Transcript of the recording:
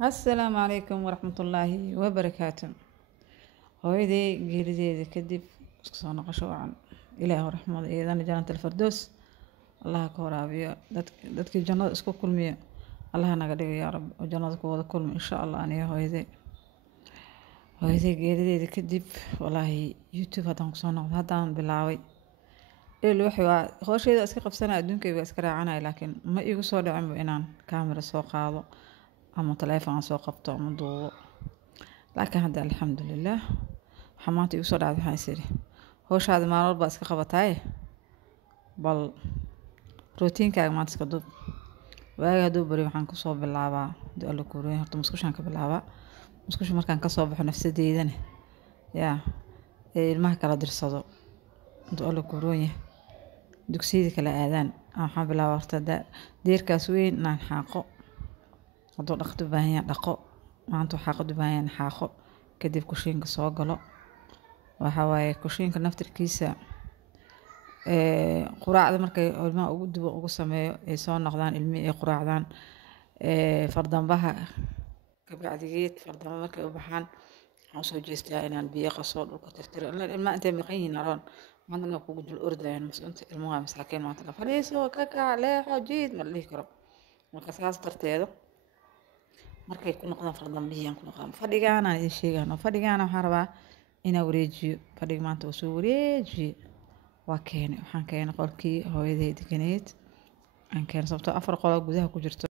السلام عليكم ورحمة الله وبركاته. هويدي جيريدي كدب سو نقشو عن إله رحمة إذا جنة الفردوس. الله كورابيا دتك جنة اسكو كل مية. الله نقدر يا رب وجنة كوذا كل إن شاء الله أنا هويدي جيريدي كدب والله يوتيوب هذا نقصنا هذا بالعوي الوحي هو شيء ده أسكي سنة أدونك بأسكر عنها لكن ما يجو صور عم بينان كاميرا سوق هذا أما تلفون سوق قبطه منذ لكن هذا الحمد لله حماتي يوصل على هاي سيري هوش هذا ما ربى اسك قبطاي بل روتين كاغ ما تسك دوب waaga haduu bari waxaan ku soo bilaabaa dii alla kuureen horta musqushaan ka bilaabaa musqusha markaan ka soo baxo nafsadeydana yaa ilmaha kala dirsado dii alla kuureen dugsiyada kala aadaan waxaan bilaabaa horta deerkaas weyn naan xaaqo haduu dhaqdo baahan yahay dhaqo maanta xaaqado baahan yahay xaaqo kadib kushiinka soo galo waxa waaye kushiinka naftirkiisa quraacda markay ilmaha ugu dubo ugu sameeyo ay soo noqdaan ilmihi ay quraacdaan fardanbaha kabacdigeed fardanbaha markay u baxaan waxaan soo jeestaa inaan biyo qaso dhulka tirtiro ilmaha intay maqan yihiin aroon maanta kugu dul ordayaan mas'uulta ilmaha masaakiin maanta la fadhiiso ka kac leexo jiid ma dhihi karo marka saas darteedo markay ku noqdaan fardanbihiyaan ku noqdaan fadhigaana ay sheegaan fadhigaana waxaan rabaa inaan wareejiyo fadhiga maanta waa soo wareejiyo waa keenay waxaan keenay qolkii hooyaday deganeed aan keenay sababtoo 4 qol gudaha ku jirto